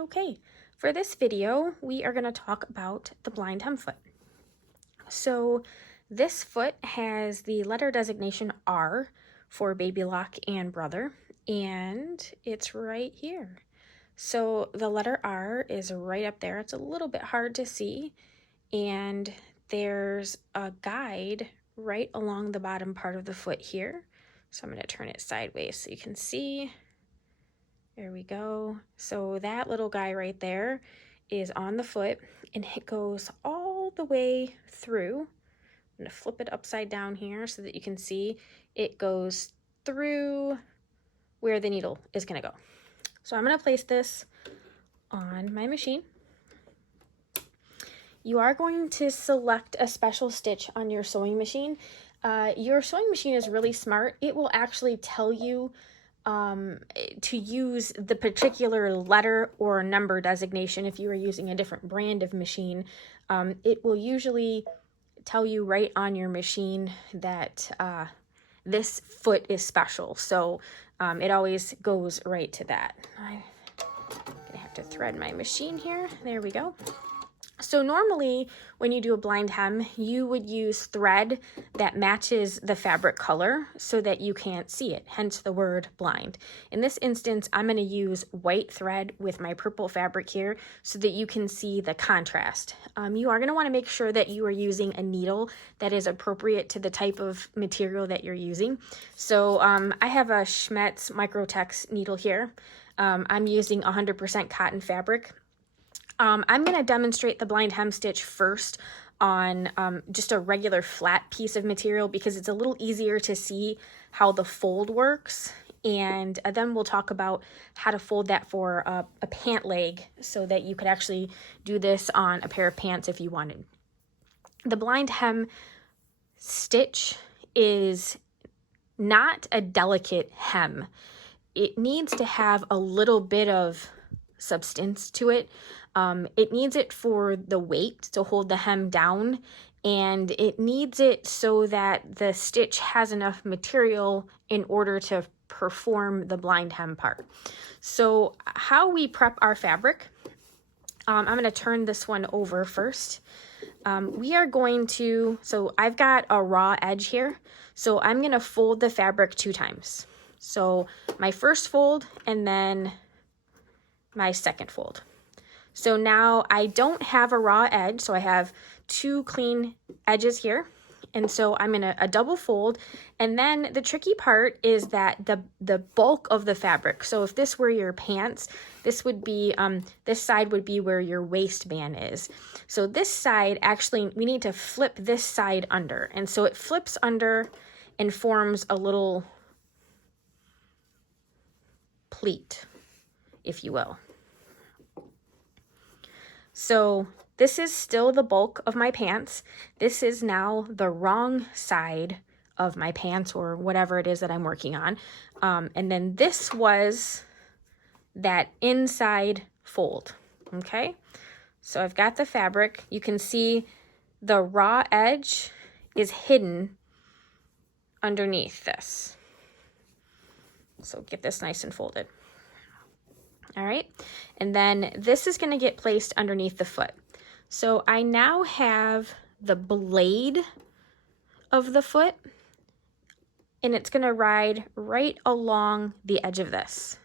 Okay, for this video, we are going to talk about the blind hem foot. So this foot has the letter designation R for baby lock and brother, and it's right here. So the letter R is right up there. It's a little bit hard to see, and there's a guide right along the bottom part of the foot here. So I'm going to turn it sideways so you can see. There we go. So that little guy right there is on the foot, and it goes all the way through. I'm going to flip it upside down here so that you can see it goes through where the needle is going to go. So I'm going to place this on my machine. You are going to select a special stitch on your sewing machine. Your sewing machine is really smart. It will actually tell you to use the particular letter or number designation. If you are using a different brand of machine, it will usually tell you right on your machine that this foot is special. So it always goes right to that. I'm gonna have to thread my machine here. There we go. So normally when you do a blind hem, you would use thread that matches the fabric color so that you can't see it, hence the word blind. In this instance, I'm going to use white thread with my purple fabric here so that you can see the contrast. You are going to want to make sure that you are using a needle that is appropriate to the type of material that you're using. So I have a Schmetz Microtex needle here. I'm using 100% cotton fabric. I'm going to demonstrate the blind hem stitch first on just a regular flat piece of material because it's a little easier to see how the fold works. And then we'll talk about how to fold that for a pant leg so that you could actually do this on a pair of pants if you wanted. The blind hem stitch is not a delicate hem. It needs to have a little bit of substance to it. It needs it for the weight to hold the hem down, and it needs it so that the stitch has enough material in order to perform the blind hem part. So how we prep our fabric, I'm going to turn this one over first. We are going to, so I've got a raw edge here, so I'm going to fold the fabric 2 times. So my first fold and then my second fold. So now I don't have a raw edge, so I have 2 clean edges here. And so I'm in a double fold. And then the tricky part is that the bulk of the fabric, so if this were your pants, this would be, this side would be where your waistband is. So this side, actually, we need to flip this side under. And so it flips under and forms a little pleat, if you will. So this is still the bulk of my pants. This is now the wrong side of my pants or whatever it is that I'm working on. And then this was that inside fold, okay? So I've got the fabric. You can see the raw edge is hidden underneath this. So get this nice and folded. All right, and then this is going to get placed underneath the foot. So I now have the blade of the foot, and it's going to ride right along the edge of this.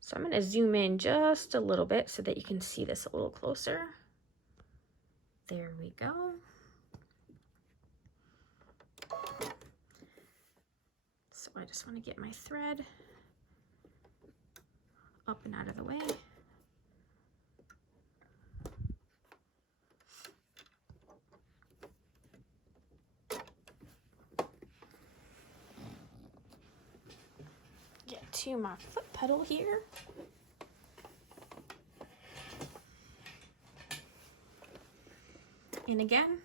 So I'm going to zoom in just a little bit so that you can see this a little closer. There we go. So I just want to get my thread up and out of the way. Get to my foot pedal here. And again,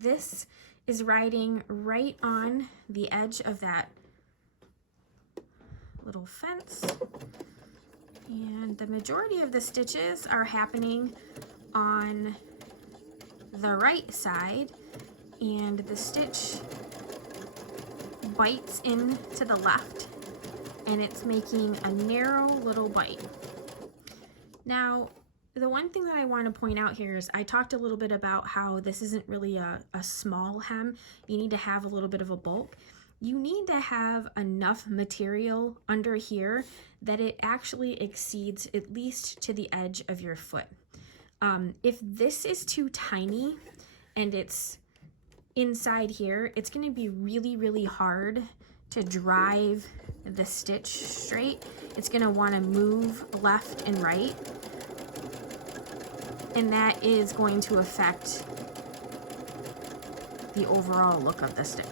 this is riding right on the edge of that little fence. And the majority of the stitches are happening on the right side, and the stitch bites into the left, and it's making a narrow little bite. Now, the one thing that I want to point out here is I talked a little bit about how this isn't really a small hem. You need to have a little bit of a bulk. You need to have enough material under here that it actually exceeds at least to the edge of your foot. If this is too tiny and it's inside here, it's going to be really, really hard to drive the stitch straight. It's going to want to move left and right, and that is going to affect the overall look of the stitch.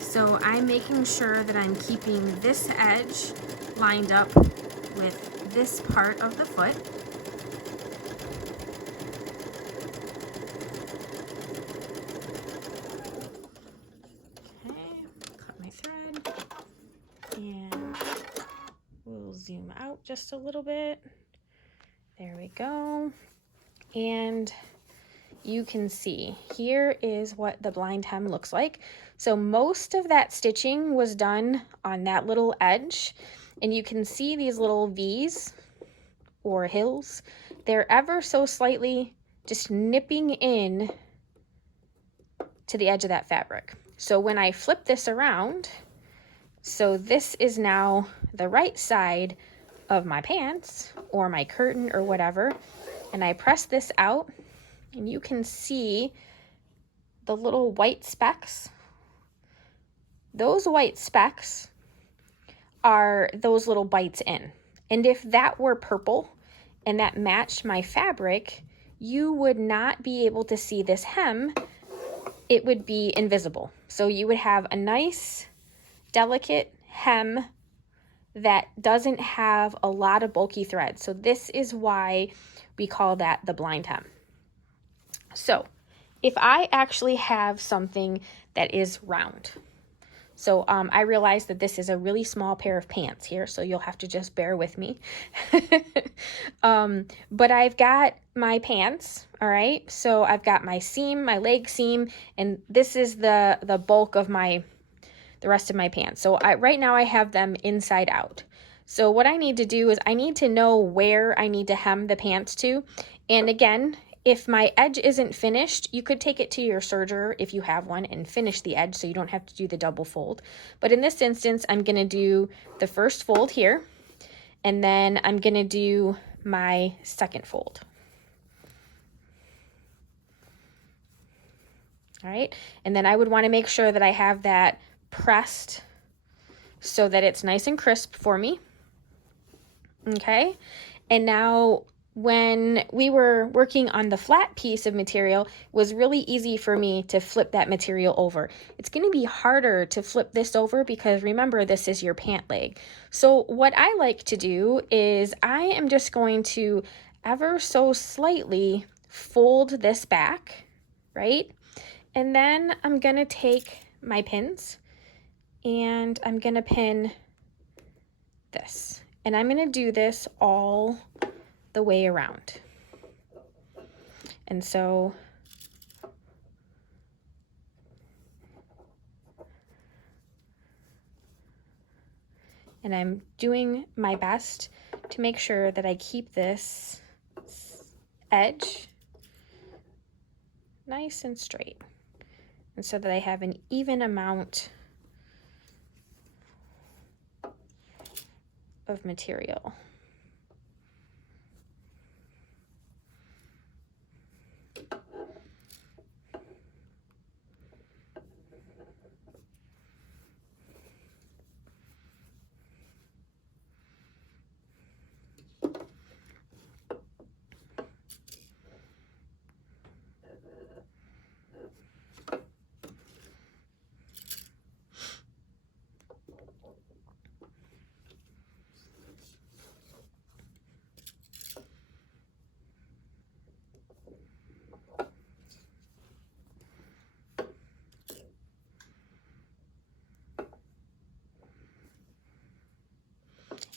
So I'm making sure that I'm keeping this edge lined up with this part of the foot. Okay, cut my thread, and we'll zoom out just a little bit. There we go. And you can see here is what the blind hem looks like. So most of that stitching was done on that little edge, and you can see these little V's or hills. They're ever so slightly just nipping in to the edge of that fabric. So when I flip this around, so this is now the right side of my pants or my curtain or whatever, and I press this out, and you can see the little white specks. Those white specks are those little bites in. And if that were purple and that matched my fabric, you would not be able to see this hem. It would be invisible. So you would have a nice, delicate hem that doesn't have a lot of bulky thread. So this is why we call that the blind hem. So if I actually have something that is round, so I realize that this is a really small pair of pants here, so you'll have to just bear with me. But I've got my pants, all right? So I've got my seam, my leg seam, and this is the bulk of the rest of my pants. So right now I have them inside out. So what I need to do is I need to know where I need to hem the pants to. And again, if my edge isn't finished, you could take it to your serger if you have one and finish the edge so you don't have to do the double fold. But in this instance, I'm going to do the first fold here, and then I'm going to do my second fold. All right, and then I would want to make sure that I have that pressed so that it's nice and crisp for me. Okay, and now when we were working on the flat piece of material, it was really easy for me to flip that material over. It's going to be harder to flip this over because remember, this is your pant leg. So what I like to do is I am just going to ever so slightly fold this back, right? And then I'm going to take my pins and I'm going to pin this. And I'm going to do this all the way around. And so I'm doing my best to make sure that I keep this edge nice and straight, and so that I have an even amount of material.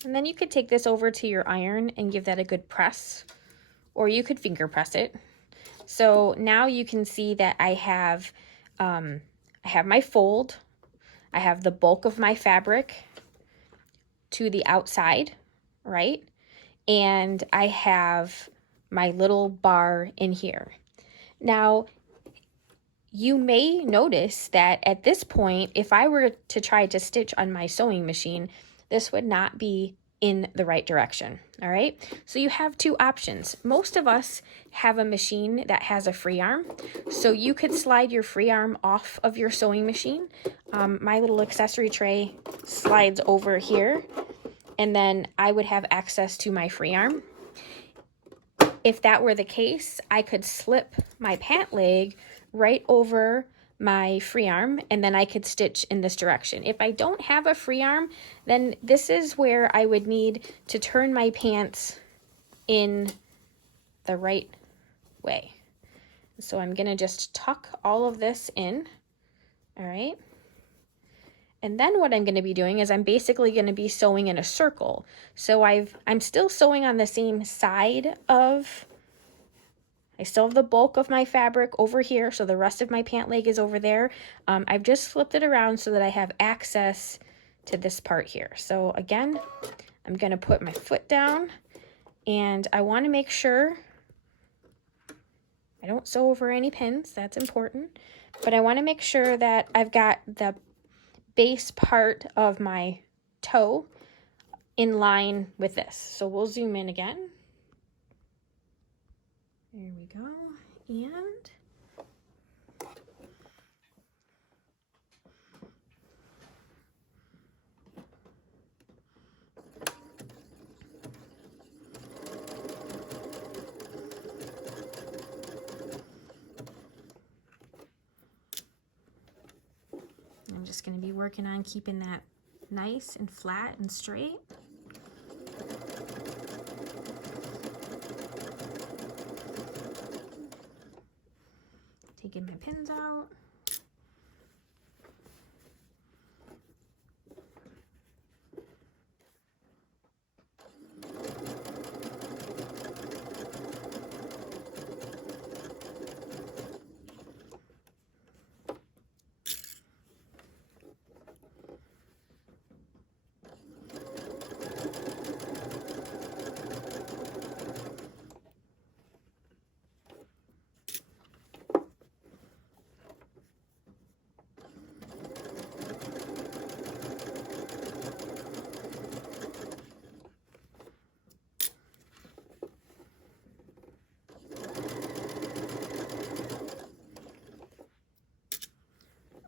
And then you could take this over to your iron and give that a good press, or you could finger press it. So now you can see that I have my fold, I have the bulk of my fabric to the outside, right? And I have my little bar in here. Now, you may notice that at this point, if I were to try to stitch on my sewing machine, this would not be in the right direction, all right? So you have two options. Most of us have a machine that has a free arm, so you could slide your free arm off of your sewing machine. My little accessory tray slides over here, and then I would have access to my free arm. If that were the case, I could slip my pant leg right over my free arm, and then I could stitch in this direction. If I don't have a free arm, then this is where I would need to turn my pants in the right way. So I'm gonna just tuck all of this in, all right? And then what I'm gonna be doing is I'm basically gonna be sewing in a circle. So I'm still sewing on the same side of, I still have the bulk of my fabric over here, so the rest of my pant leg is over there. I've just flipped it around so that I have access to this part here. So again, I'm gonna put my foot down, and I wanna make sure I don't sew over any pins, that's important, but I wanna make sure that I've got the base part of my toe in line with this. So we'll zoom in again. There we go. And I'm just going to be working on keeping that nice and flat and straight. Taking my pins out.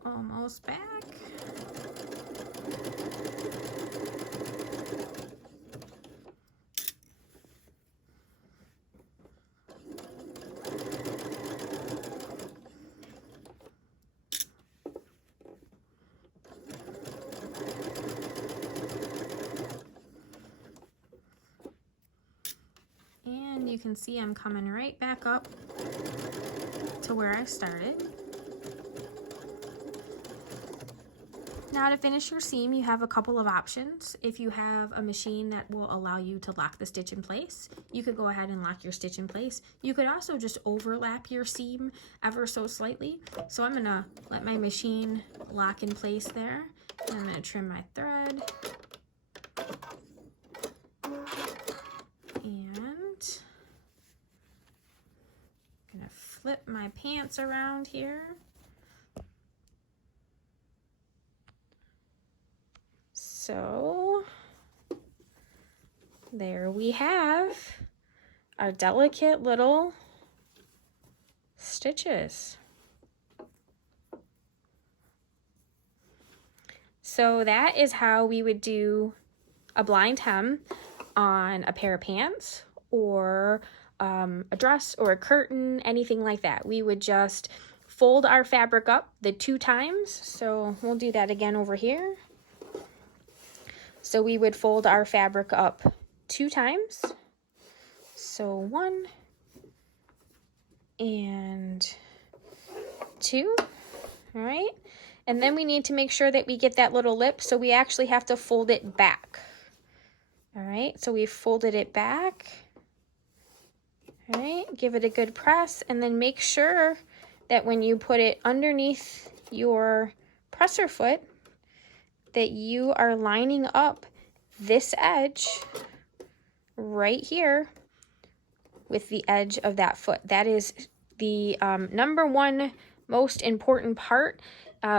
Almost back. And you can see I'm coming right back up to where I started. Now to finish your seam, you have a couple of options. If you have a machine that will allow you to lock the stitch in place, you could go ahead and lock your stitch in place. You could also just overlap your seam ever so slightly. So I'm gonna let my machine lock in place there. And I'm gonna trim my thread. And I'm gonna flip my pants around here. So there we have our delicate little stitches. So that is how we would do a blind hem on a pair of pants or a dress or a curtain, anything like that. We would just fold our fabric up the 2 times. So we'll do that again over here. So we would fold our fabric up 2 times. So 1 and 2, all right? And then we need to make sure that we get that little lip, so we actually have to fold it back. All right, so we folded it back. All right, give it a good press, and then make sure that when you put it underneath your presser foot, that you are lining up this edge right here with the edge of that foot. That is the number one most important part.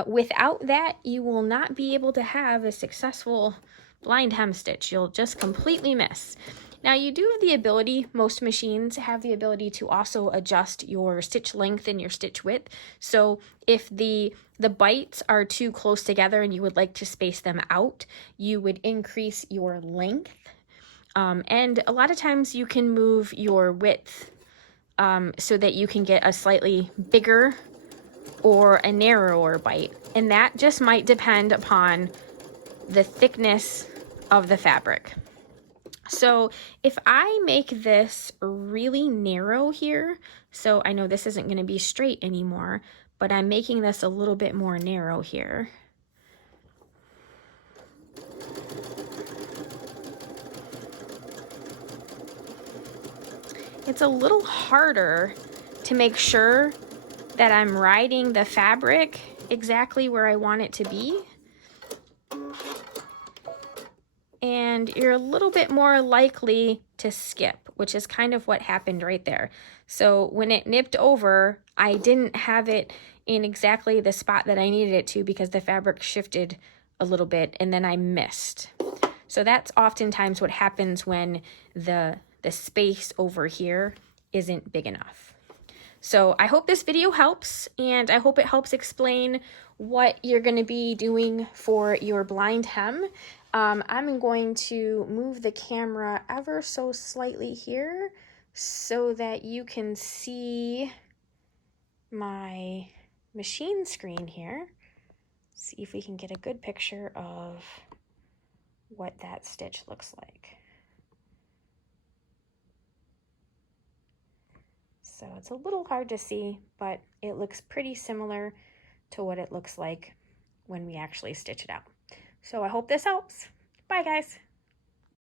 Without that, you will not be able to have a successful blind hem stitch. You'll just completely miss. Now you do have the ability, most machines have the ability to also adjust your stitch length and your stitch width. So if the bites are too close together and you would like to space them out, you would increase your length. And a lot of times you can move your width so that you can get a slightly bigger or a narrower bite. And that just might depend upon the thickness of the fabric. So if I make this really narrow here, so I know this isn't going to be straight anymore, but I'm making this a little bit more narrow here. It's a little harder to make sure that I'm riding the fabric exactly where I want it to be. And you're a little bit more likely to skip, which is kind of what happened right there. So when it nipped over, I didn't have it in exactly the spot that I needed it to because the fabric shifted a little bit and then I missed. So that's oftentimes what happens when the space over here isn't big enough. So I hope this video helps, and I hope it helps explain what you're going to be doing for your blind hem. I'm going to move the camera ever so slightly here so that you can see my machine screen here. See if we can get a good picture of what that stitch looks like. So it's a little hard to see, but it looks pretty similar to what it looks like when we actually stitch it out. So I hope this helps. Bye, guys.